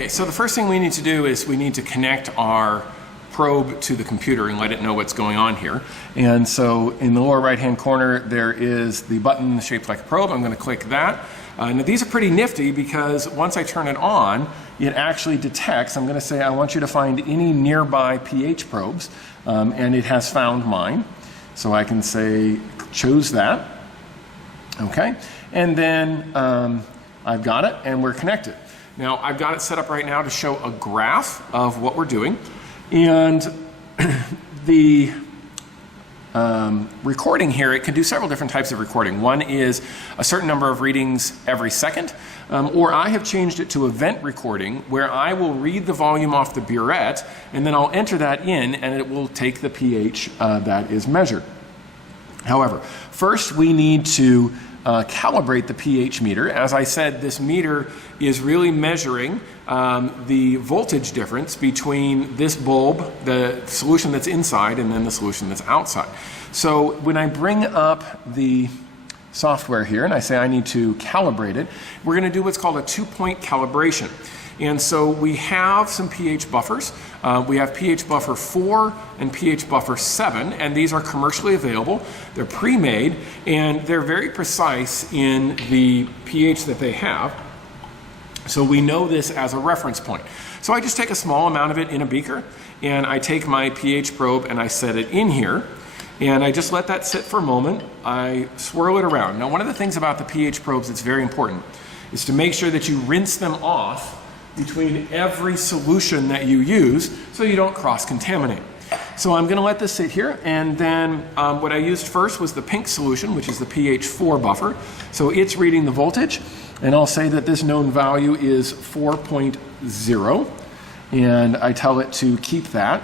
Okay, so the first thing we need to do is we need to connect our probe to the computer and let it know what's going on here. And so in the lower right hand corner there is the button shaped like a probe. I'm going to click that. Now these are pretty nifty because once I turn it on, it actually detects. I'm going to say I want you to find any nearby pH probes, and it has found mine. So I can say chose that. Okay, and then I've got it and we're connected. Now I've got it set up right now to show a graph of what we're doing, and the recording here, it can do several different types of recording. One is a certain number of readings every second, or I have changed it to event recording where I will read the volume off the burette and then I'll enter that in and it will take the pH that is measured. However, first we need to calibrate the pH meter. As I said, this meter is really measuring the voltage difference between this bulb, the solution that's inside, and then the solution that's outside. So when I bring up the software here and I say I need to calibrate it, we're going to do what's called a 2-point calibration. And so we have some pH buffers. We have pH buffer 4 and pH buffer 7, and these are commercially available. They're pre-made, and they're very precise in the pH that they have. So we know this as a reference point. So I just take a small amount of it in a beaker, and I take my pH probe and I set it in here, and I just let that sit for a moment. I swirl it around. Now, one of the things about the pH probes that's very important is to make sure that you rinse them off between every solution that you use so you don't cross-contaminate. So I'm going to let this sit here, and then what I used first was the pink solution, which is the pH 4 buffer. So it's reading the voltage, and I'll say that this known value is 4.0, and I tell it to keep that.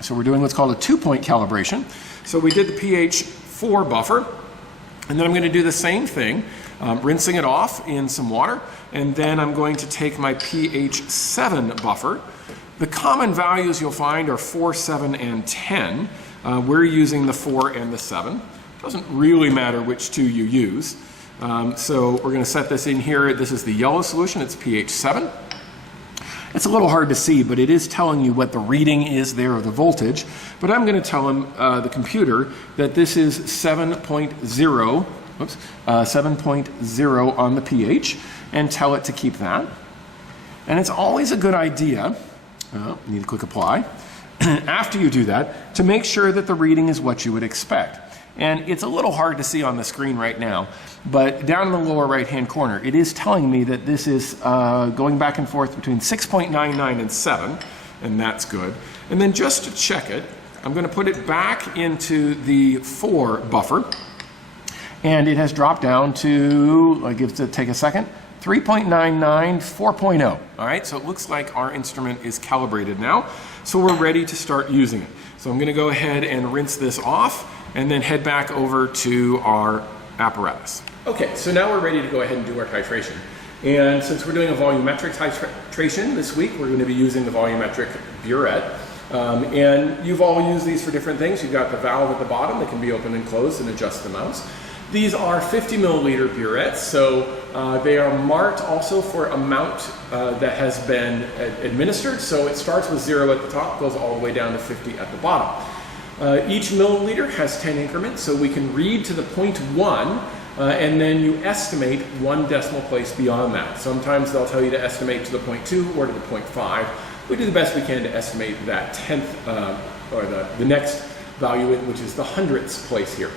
So we're doing what's called a 2-point calibration. So we did the pH 4 buffer, and then I'm going to do the same thing, rinsing it off in some water, and then I'm going to take my pH 7 buffer. The common values you'll find are 4, 7, and 10. We're using the 4 and the 7. Doesn't really matter which two you use. So we're going to set this in here. This is the yellow solution. It's pH 7. It's a little hard to see, but it is telling you what the reading is there of the voltage. But I'm going to tell the computer that this is 7.0. Oops, 7.0 on the pH, and tell it to keep that. And it's always a good idea, you need to click apply, after you do that, to make sure that the reading is what you would expect. And it's a little hard to see on the screen right now, but down in the lower right hand corner, it is telling me that this is going back and forth between 6.99 and 7, and that's good. And then just to check it, I'm going to put it back into the 4 buffer, and it has dropped down to, I'll give it take a second, 3.99, 4.0. All right, so it looks like our instrument is calibrated now, so we're ready to start using it. So I'm going to go ahead and rinse this off and then head back over to our apparatus. Okay, so now we're ready to go ahead and do our titration. And since we're doing a volumetric titration this week, we're going to be using the Volumetric Buret. And you've all used these for different things. You've got the valve at the bottom that can be opened and closed and adjust the mouse. These are 50 milliliter burettes, so they are marked also for amount that has been administered. So it starts with 0 at the top, goes all the way down to 50 at the bottom. Each milliliter has 10 increments, so we can read to the 0.1, and then you estimate 1 decimal place beyond that. Sometimes they'll tell you to estimate to the 0.2 or to the 0.5. We do the best we can to estimate that 10th, or the next value, which is the hundredths place here.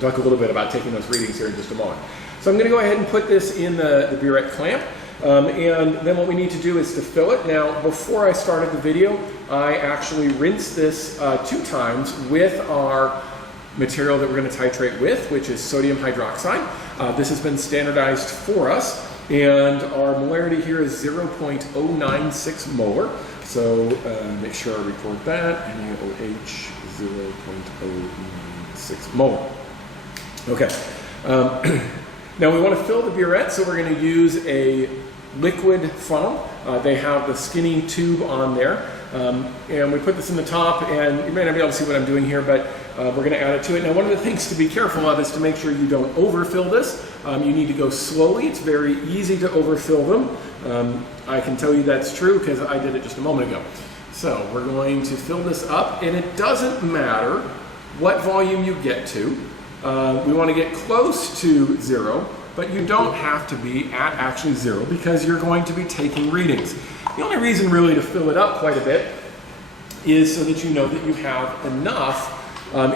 We'll talk a little bit about taking those readings here in just a moment. So I'm going to go ahead and put this in the burette clamp, and then what we need to do is to fill it. Now, before I started the video, I actually rinsed this 2 times with our material that we're going to titrate with, which is sodium hydroxide. This has been standardized for us, and our molarity here is 0.096 molar. So make sure I record that, NaOH 0.096 molar. Okay, now we want to fill the burette, so we're going to use a liquid funnel. They have the skinny tube on there, and we put this in the top, and you may not be able to see what I'm doing here, but we're going to add it to it. Now, one of the things to be careful of is to make sure you don't overfill this. You need to go slowly. It's very easy to overfill them. I can tell you that's true because I did it just a moment ago. So we're going to fill this up, and it doesn't matter what volume you get to. We want to get close to 0, but you don't have to be at actually 0 because you're going to be taking readings. The only reason really to fill it up quite a bit is so that you know that you have enough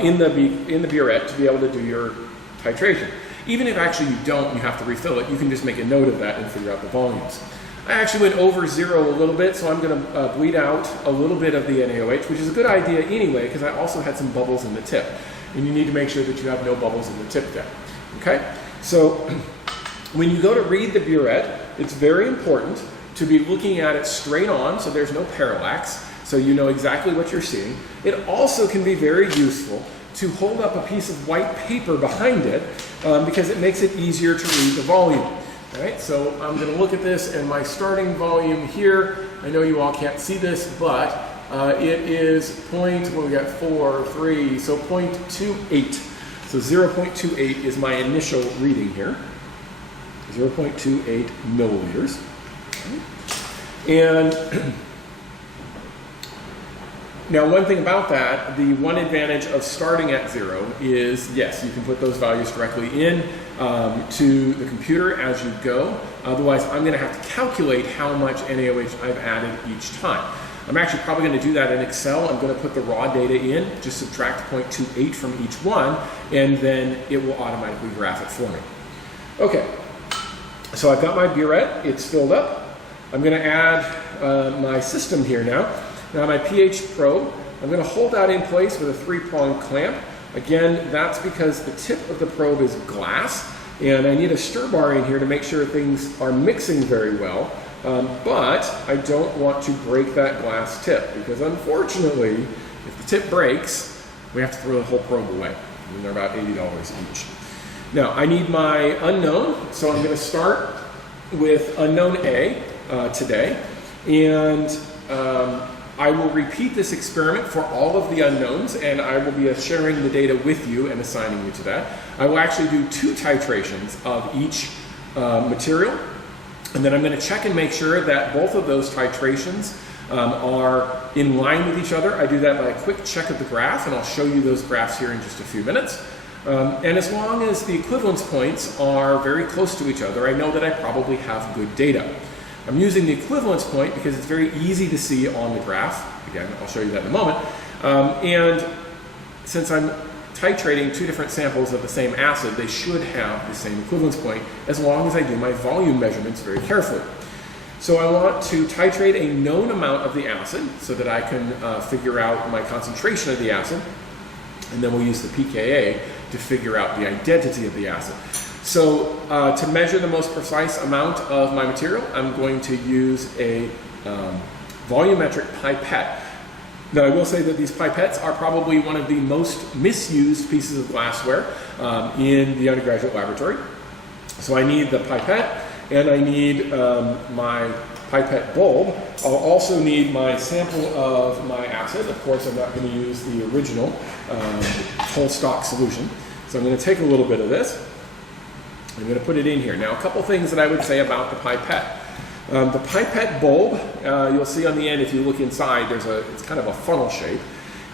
in the burette to be able to do your titration. Even if actually you don't, you have to refill it, you can just make a note of that and figure out the volumes. I actually went over 0 a little bit, so I'm going to bleed out a little bit of the NaOH, which is a good idea anyway, because I also had some bubbles in the tip. And you need to make sure that you have no bubbles in the tip there. Okay? So when you go to read the burette, it's very important to be looking at it straight on, so there's no parallax, so you know exactly what you're seeing. It also can be very useful to hold up a piece of white paper behind it because it makes it easier to read the volume. All right, so I'm going to look at this, and my starting volume here, I know you all can't see this, but it is we got 4, 3, so 0.28. So 0.28 is my initial reading here. 0.28 milliliters. And now, one thing about that, the one advantage of starting at 0 is, yes, you can put those values directly in to the computer as you go. Otherwise, I'm going to have to calculate how much NaOH I've added each time. I'm actually probably going to do that in Excel. I'm going to put the raw data in, just subtract 0.28 from each one, and then it will automatically graph it for me. Okay, so I've got my burette. It's filled up. I'm going to add my system here now. Now my pH probe, I'm going to hold that in place with a 3-prong clamp. Again, that's because the tip of the probe is glass, and I need a stir bar in here to make sure things are mixing very well. But I don't want to break that glass tip, because unfortunately, if the tip breaks, we have to throw the whole probe away. And they're about $80 each. Now, I need my unknown, so I'm going to start with unknown A today, and I will repeat this experiment for all of the unknowns, and I will be sharing the data with you and assigning you to that. I will actually do 2 titrations of each material, and then I'm going to check and make sure that both of those titrations are in line with each other. I do that by a quick check of the graph, and I'll show you those graphs here in just a few minutes. And as long as the equivalence points are very close to each other, I know that I probably have good data. I'm using the equivalence point because it's very easy to see on the graph. Again, I'll show you that in a moment. And since I'm titrating 2 different samples of the same acid, they should have the same equivalence point as long as I do my volume measurements very carefully. So I want to titrate a known amount of the acid so that I can figure out my concentration of the acid, and then we'll use the pKa to figure out the identity of the acid. So to measure the most precise amount of my material, I'm going to use a volumetric pipette. Now, I will say that these pipettes are probably one of the most misused pieces of glassware in the undergraduate laboratory. So I need the pipette, and I need my pipette bulb. I'll also need my sample of my acid. Of course, I'm not going to use the original whole stock solution. So I'm going to take a little bit of this. I'm going to put it in here. Now, a couple things that I would say about the pipette. The pipette bulb, you'll see on the end, if you look inside, it's kind of a funnel shape.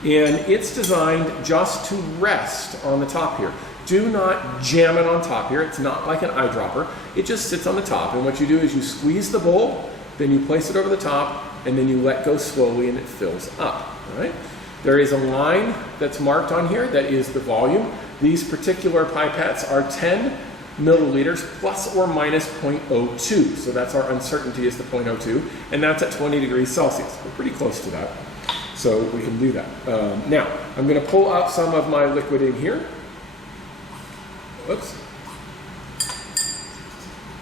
And it's designed just to rest on the top here. Do not jam it on top here. It's not like an eyedropper. It just sits on the top. And what you do is you squeeze the bulb, then you place it over the top, and then you let go slowly, and it fills up. All right? There is a line that's marked on here that is the volume. These particular pipettes are 10 milliliters plus or minus 0.02. So that's our uncertainty is the 0.02, and that's at 20 degrees Celsius. We're pretty close to that, so we can do that. Now, I'm going to pull out some of my liquid in here. Whoops.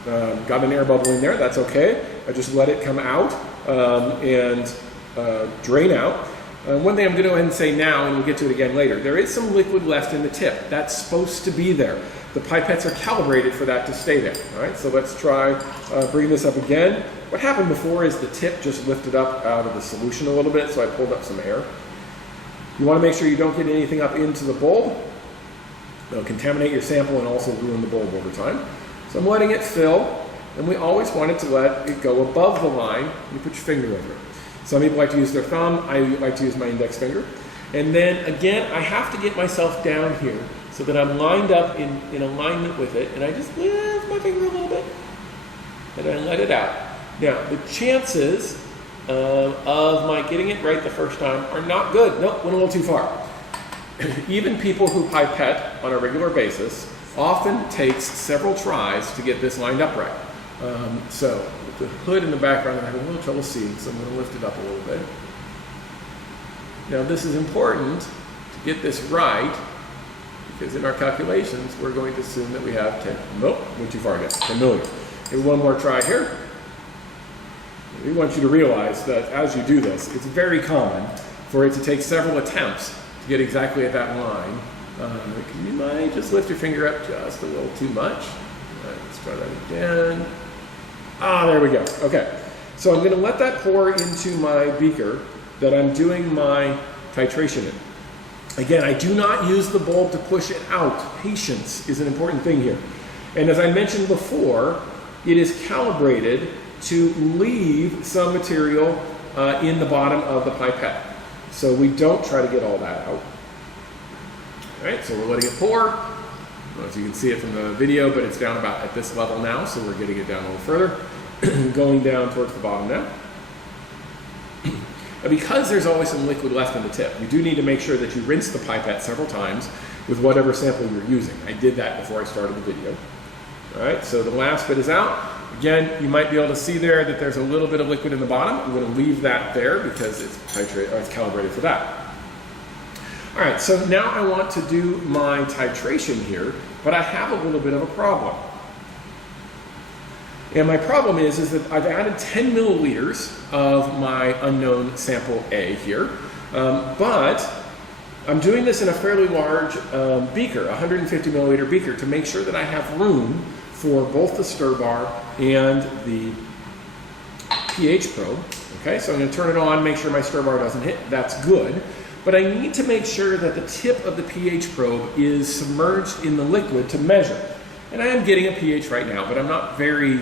Got an air bubble in there, that's okay. I just let it come out and drain out. One thing I'm going to go ahead and say now, and we'll get to it again later, there is some liquid left in the tip. That's supposed to be there. The pipettes are calibrated for that to stay there. All right, so let's try bringing this up again. What happened before is the tip just lifted up out of the solution a little bit, so I pulled up some air. You want to make sure you don't get anything up into the bulb. It'll contaminate your sample and also ruin the bulb over time. So I'm letting it fill, and we always wanted to let it go above the line. You put your finger over it. Some people like to use their thumb. I like to use my index finger. And then again, I have to get myself down here so that I'm lined up in alignment with it, and I just lift my finger a little bit, and I let it out. Now, the chances of my getting it right the first time are not good. Nope, went a little too far. Even people who pipette on a regular basis often takes several tries to get this lined up right. So with the hood in the background, I'm having a little trouble seeing, so I'm going to lift it up a little bit. Now this is important to get this right, because in our calculations, we're going to assume that we have 10, nope, went too far again, 10 million. Give one more try here. We want you to realize that as you do this, it's very common for it to take several attempts to get exactly at that line. You might just lift your finger up just a little too much. All right, let's try that again. Ah, there we go. Okay, so I'm going to let that pour into my beaker that I'm doing my titration in. Again, I do not use the bulb to push it out. Patience is an important thing here. And as I mentioned before, it is calibrated to leave some material in the bottom of the pipette. So we don't try to get all that out. All right, so we're letting it pour. I don't know if you can see it from the video, but it's down about at this level now, so we're getting it down a little further. Going down towards the bottom now. And because there's always some liquid left in the tip, you do need to make sure that you rinse the pipette several times with whatever sample you're using. I did that before I started the video. All right, so the last bit is out. Again, you might be able to see there that there's a little bit of liquid in the bottom. I'm going to leave that there because it's calibrated for that. All right, so now I want to do my titration here, but I have a little bit of a problem. And my problem is that I've added 10 milliliters of my unknown sample A here, but I'm doing this in a fairly large beaker, 150 milliliter beaker, to make sure that I have room for both the stir bar and the pH probe. Okay, so I'm going to turn it on, make sure my stir bar doesn't hit. That's good. But I need to make sure that the tip of the pH probe is submerged in the liquid to measure. And I am getting a pH right now, but I'm not very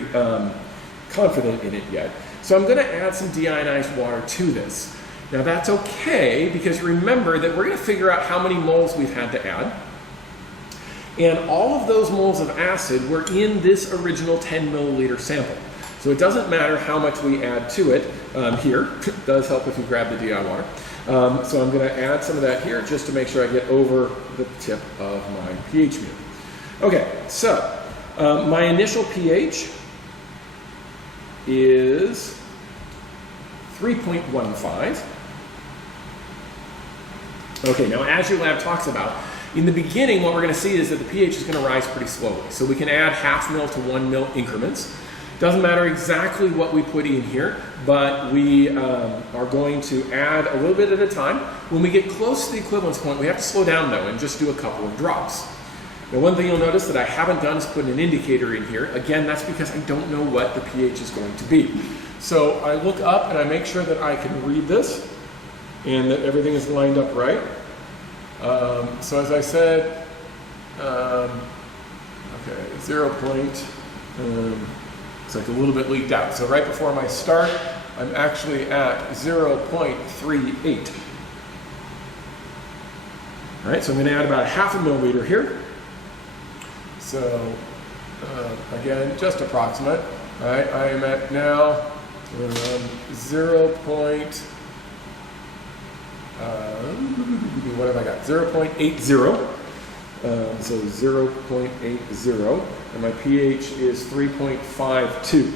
confident in it yet. So I'm going to add some deionized water to this. Now that's okay, because remember that we're going to figure out how many moles we've had to add. And all of those moles of acid were in this original 10 milliliter sample. So it doesn't matter how much we add to it here. It does help if you grab the DI water. So I'm going to add some of that here just to make sure I get over the tip of my pH meter. Okay, so my initial pH is 3.15. Okay, now as your lab talks about, in the beginning what we're going to see is that the pH is going to rise pretty slowly. So we can add ½ mil to 1 mil increments. Doesn't matter exactly what we put in here, but we are going to add a little bit at a time. When we get close to the equivalence point, we have to slow down though and just do a couple of drops. Now one thing you'll notice that I haven't done is put an indicator in here. Again, that's because I don't know what the pH is going to be. So I look up and I make sure that I can read this and that everything is lined up right. So as I said, okay, 0. It's like a little bit leaked out. So right before my start, I'm actually at 0.38. All right, so I'm going to add about ½ milliliter here. So again, just approximate. All right, I am at now 0. What have I got? 0.80. So 0.80, and my pH is 3.52.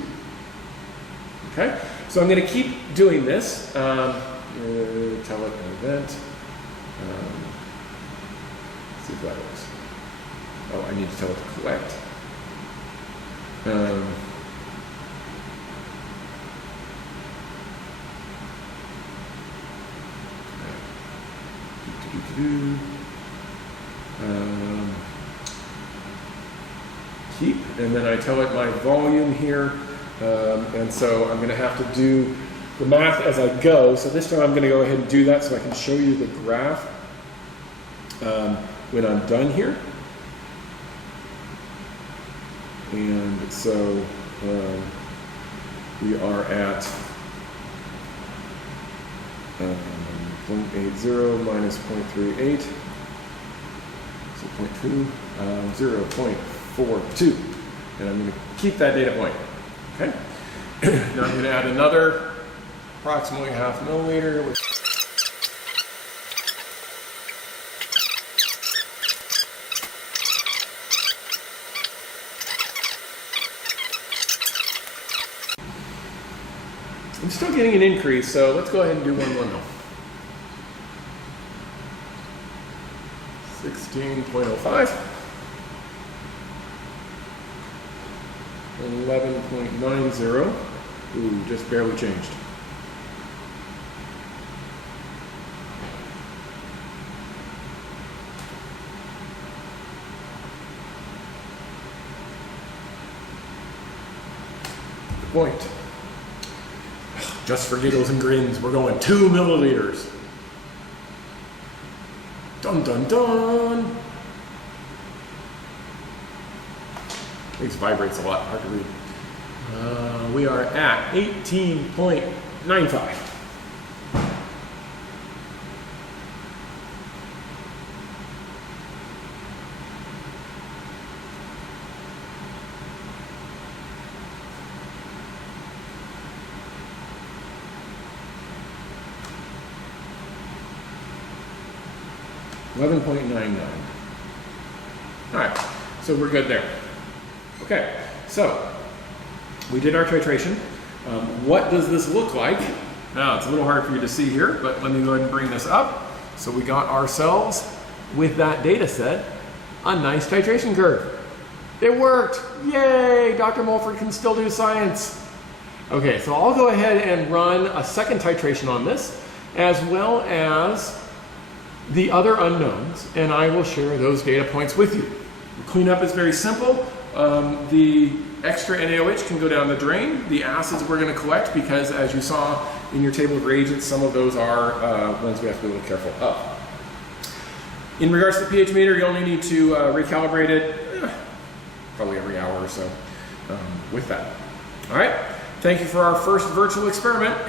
Okay, so I'm going to keep doing this. Tell it an event. Let's see if that works. Oh, I need to tell it to collect. Keep, and then I tell it my volume here, and so I'm going to have to do the math as I go. So this time I'm going to go ahead and do that so I can show you the graph when I'm done here. And so we are at 0.80 minus 0.38, so 0.42, and I'm going to keep that data point. Okay. Now I'm going to add another approximately ½ milliliter. I'm still getting an increase, so let's go ahead and do 1 mil. 16.05. 11.90. Ooh, just barely changed. The point. Just for giggles and grins, we're going 2 milliliters. Dun dun dun. These vibrates a lot, hard to read. We are at 18.95. $11.99. All right, so we're good there. Okay, so we did our titration. What does this look like? Now, it's a little hard for you to see here, but let me go ahead and bring this up. So we got ourselves, with that data set, a nice titration curve. It worked! Yay! Dr. Mulford can still do science. Okay, so I'll go ahead and run a second titration on this, as well as the other unknowns, and I will share those data points with you. The cleanup is very simple. The extra NaOH can go down the drain. The acids we're going to collect because, as you saw in your table of reagents, some of those are ones we have to be a little careful of. In regards to the pH meter, you only need to recalibrate it probably every hour or so with that. All right, thank you for our first virtual experiment.